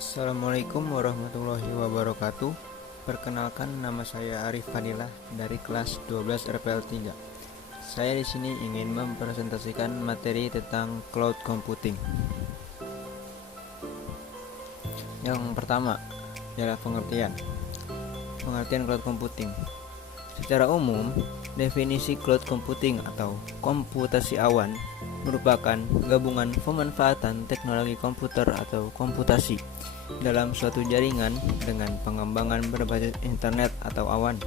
Assalamualaikum warahmatullahi wabarakatuh. Perkenalkan, nama saya Arif Fadilah dari kelas 12 RPL 3. Saya di sini ingin mempresentasikan materi tentang cloud computing. Yang pertama adalah pengertian cloud computing. Secara umum, definisi cloud computing atau komputasi awan merupakan gabungan pemanfaatan teknologi komputer atau komputasi dalam suatu jaringan dengan pengembangan berbasis internet atau awan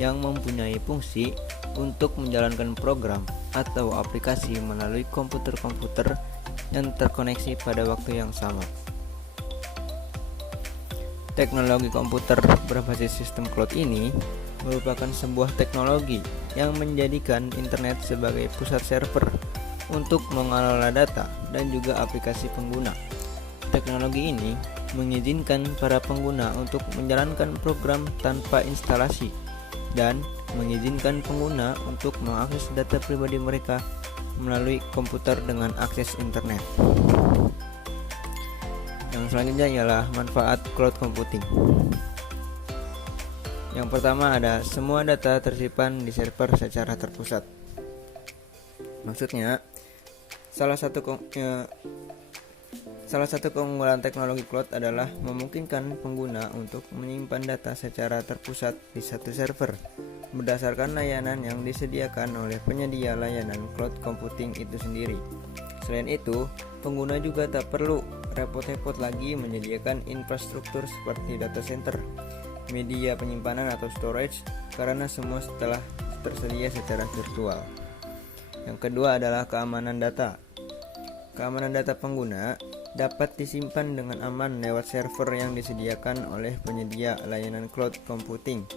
yang mempunyai fungsi untuk menjalankan program atau aplikasi melalui komputer-komputer yang terkoneksi pada waktu yang sama. Teknologi komputer berbasis sistem cloud ini merupakan sebuah teknologi yang menjadikan internet sebagai pusat server untuk mengelola data dan juga aplikasi pengguna. Teknologi ini mengizinkan para pengguna untuk menjalankan program tanpa instalasi dan mengizinkan pengguna untuk mengakses data pribadi mereka melalui komputer dengan akses internet. Yang selanjutnya ialah manfaat cloud computing. Yang pertama ada semua data tersimpan di server secara terpusat. Maksudnya, salah satu keunggulan teknologi cloud adalah memungkinkan pengguna untuk menyimpan data secara terpusat di satu server berdasarkan layanan yang disediakan oleh penyedia layanan cloud computing itu sendiri. Selain itu, pengguna juga tak perlu repot-repot lagi menyediakan infrastruktur seperti data center, media penyimpanan atau storage, karena semua telah tersedia secara virtual. Yang kedua adalah keamanan data. Keamanan data pengguna dapat disimpan dengan aman lewat server yang disediakan oleh penyedia layanan cloud computing,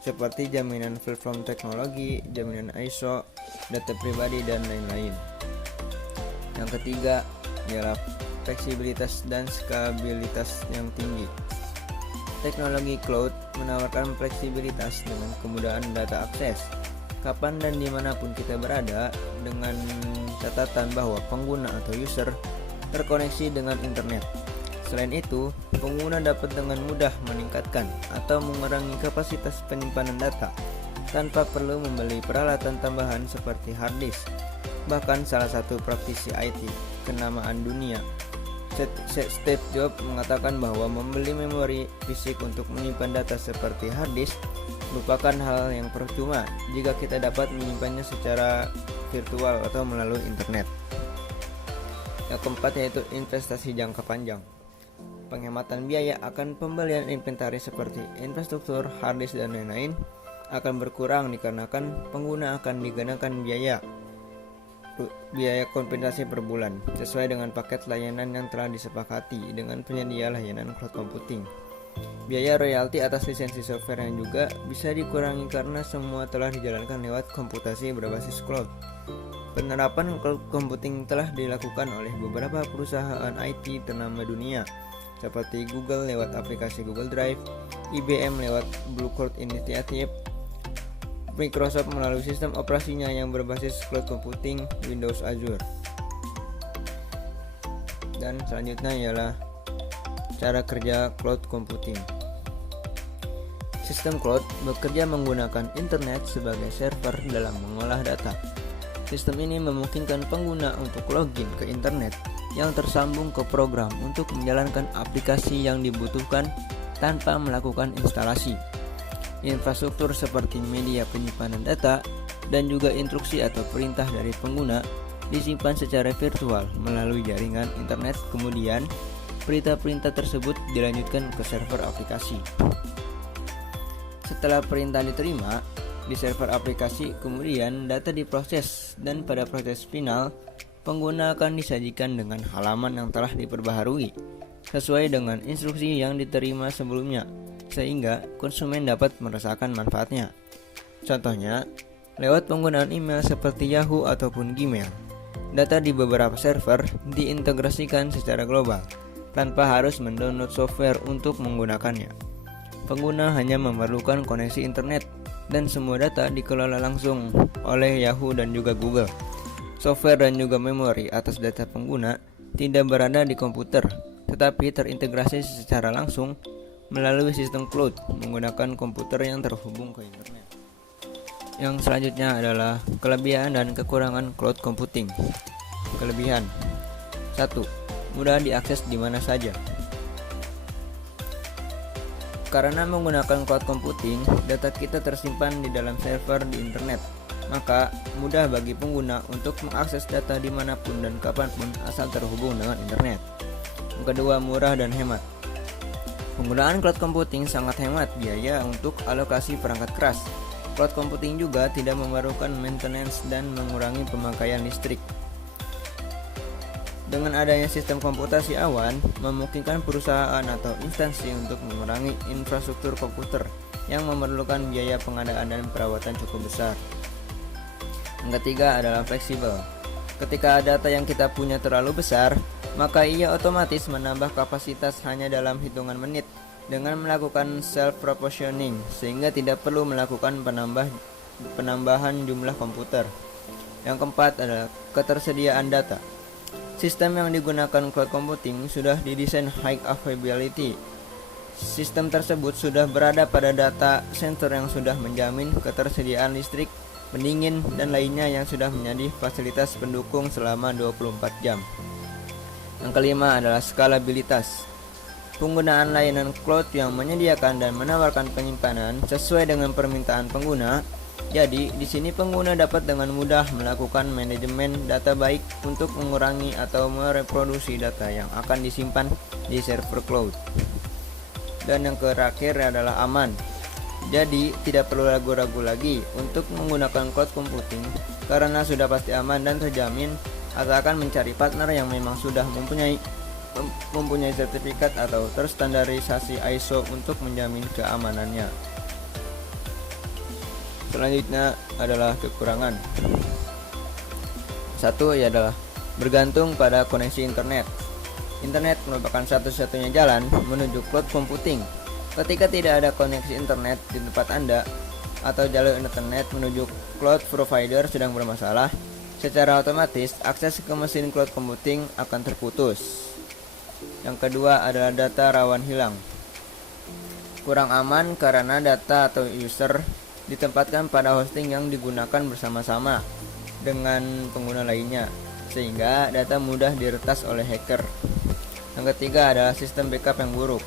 seperti jaminan platform teknologi, jaminan ISO, data pribadi, dan lain-lain. Yang ketiga ialah fleksibilitas dan skabilitas yang tinggi. Teknologi cloud menawarkan fleksibilitas dengan kemudahan data akses kapan dan dimanapun kita berada, dengan catatan bahwa pengguna atau user terkoneksi dengan internet. Selain itu, pengguna dapat dengan mudah meningkatkan atau mengurangi kapasitas penyimpanan data tanpa perlu membeli peralatan tambahan seperti hard disk. Bahkan salah satu praktisi IT kenamaan dunia, Steve Jobs, mengatakan bahwa membeli memori fisik untuk menyimpan data seperti hard disk merupakan hal yang percuma jika kita dapat menyimpannya secara virtual atau melalui internet. Yang keempat yaitu investasi jangka panjang. Penghematan biaya akan pembelian inventaris seperti infrastruktur, hard disk, dan lain-lain akan berkurang dikarenakan pengguna akan dikenakan biaya kompensasi per bulan sesuai dengan paket layanan yang telah disepakati dengan penyedia layanan cloud computing. Biaya royalti atas lisensi software yang juga bisa dikurangi karena semua telah dijalankan lewat komputasi berbasis cloud. Penerapan cloud computing telah dilakukan oleh beberapa perusahaan IT ternama dunia seperti Google lewat aplikasi Google Drive, IBM lewat Blue Cloud Initiative, Microsoft melalui sistem operasinya yang berbasis cloud computing Windows Azure. Dan selanjutnya ialah cara kerja cloud computing. Sistem cloud bekerja menggunakan internet sebagai server dalam mengolah data. Sistem ini memungkinkan pengguna untuk login ke internet yang tersambung ke program untuk menjalankan aplikasi yang dibutuhkan tanpa melakukan instalasi. Infrastruktur seperti media penyimpanan data dan juga instruksi atau perintah dari pengguna disimpan secara virtual melalui jaringan internet. Kemudian perintah-perintah tersebut dilanjutkan ke server aplikasi. Setelah perintah diterima di server aplikasi, kemudian data diproses dan pada proses final pengguna akan disajikan dengan halaman yang telah diperbaharui sesuai dengan instruksi yang diterima sebelumnya, sehingga konsumen dapat merasakan manfaatnya. Contohnya, lewat penggunaan email seperti Yahoo ataupun Gmail. Data di beberapa server diintegrasikan secara global tanpa harus mendownload software untuk menggunakannya. Pengguna hanya memerlukan koneksi internet dan semua data dikelola langsung oleh Yahoo dan juga Google. Software dan juga memori atas data pengguna tidak berada di komputer, tetapi terintegrasi secara langsung melalui sistem cloud menggunakan komputer yang terhubung ke internet. Yang selanjutnya adalah kelebihan dan kekurangan cloud computing. Kelebihan 1. Mudah diakses di mana saja. Karena menggunakan cloud computing, data kita tersimpan di dalam server di internet, maka mudah bagi pengguna untuk mengakses data dimanapun dan kapanpun asal terhubung dengan internet. Yang kedua, murah dan hemat. Penggunaan cloud computing sangat hemat biaya untuk alokasi perangkat keras. Cloud computing juga tidak memerlukan maintenance dan mengurangi pemakaian listrik. Dengan adanya sistem komputasi awan, memungkinkan perusahaan atau instansi untuk mengurangi infrastruktur komputer yang memerlukan biaya pengadaan dan perawatan cukup besar. Yang ketiga adalah fleksibel. Ketika data yang kita punya terlalu besar, maka ia otomatis menambah kapasitas hanya dalam hitungan menit dengan melakukan self-proportioning, sehingga tidak perlu melakukan penambahan jumlah komputer. Yang keempat adalah ketersediaan data. Sistem yang digunakan cloud computing sudah didesain high availability. Sistem tersebut sudah berada pada data center yang sudah menjamin ketersediaan listrik, pendingin, dan lainnya yang sudah menjadi fasilitas pendukung selama 24 jam. Yang kelima adalah skalabilitas. Penggunaan layanan cloud yang menyediakan dan menawarkan penyimpanan sesuai dengan permintaan pengguna. Jadi, di sini pengguna dapat dengan mudah melakukan manajemen data baik untuk mengurangi atau mereproduksi data yang akan disimpan di server cloud. Dan yang terakhir adalah aman. Jadi, tidak perlu ragu-ragu lagi untuk menggunakan cloud computing karena sudah pasti aman dan terjamin, asalkan mencari partner yang memang sudah mempunyai sertifikat atau terstandarisasi ISO untuk menjamin keamanannya. Selanjutnya adalah kekurangan. Satu adalah bergantung pada koneksi internet. Internet merupakan satu-satunya jalan menuju cloud computing. Ketika tidak ada koneksi internet di tempat Anda atau jalur internet menuju cloud provider sedang bermasalah, secara otomatis akses ke mesin cloud computing akan terputus. Yang kedua adalah data rawan hilang. Kurang aman karena data atau user ditempatkan pada hosting yang digunakan bersama-sama dengan pengguna lainnya, sehingga data mudah diretas oleh hacker. Yang ketiga adalah sistem backup yang buruk.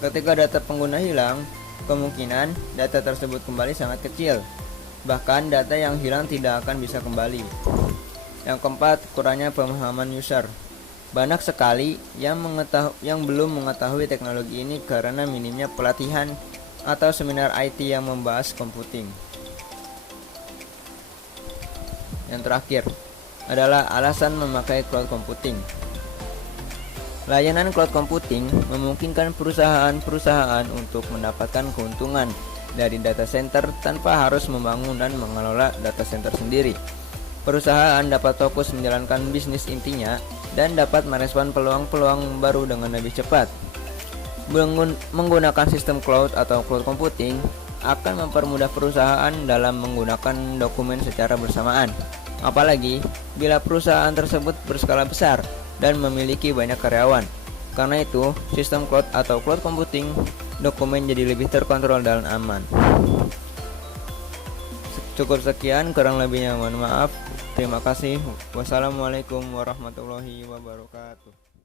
Ketika data pengguna hilang, kemungkinan data tersebut kembali sangat kecil. Bahkan data yang hilang tidak akan bisa kembali. Yang keempat, kurangnya pemahaman user. Banyak sekali yang belum mengetahui teknologi ini karena minimnya pelatihan atau seminar IT yang membahas computing. Yang terakhir adalah alasan memakai cloud computing. Layanan cloud computing memungkinkan perusahaan-perusahaan untuk mendapatkan keuntungan dari data center tanpa harus membangun dan mengelola data center sendiri. Perusahaan dapat fokus menjalankan bisnis intinya dan dapat merespon peluang-peluang baru dengan lebih cepat. Menggunakan sistem cloud atau cloud computing akan mempermudah perusahaan dalam menggunakan dokumen secara bersamaan, apalagi bila perusahaan tersebut berskala besar dan memiliki banyak karyawan. Karena itu, sistem cloud atau cloud computing dokumen jadi lebih terkontrol dan aman. Cukup sekian, kurang lebihnya mohon maaf. Terima kasih. Wassalamualaikum warahmatullahi wabarakatuh.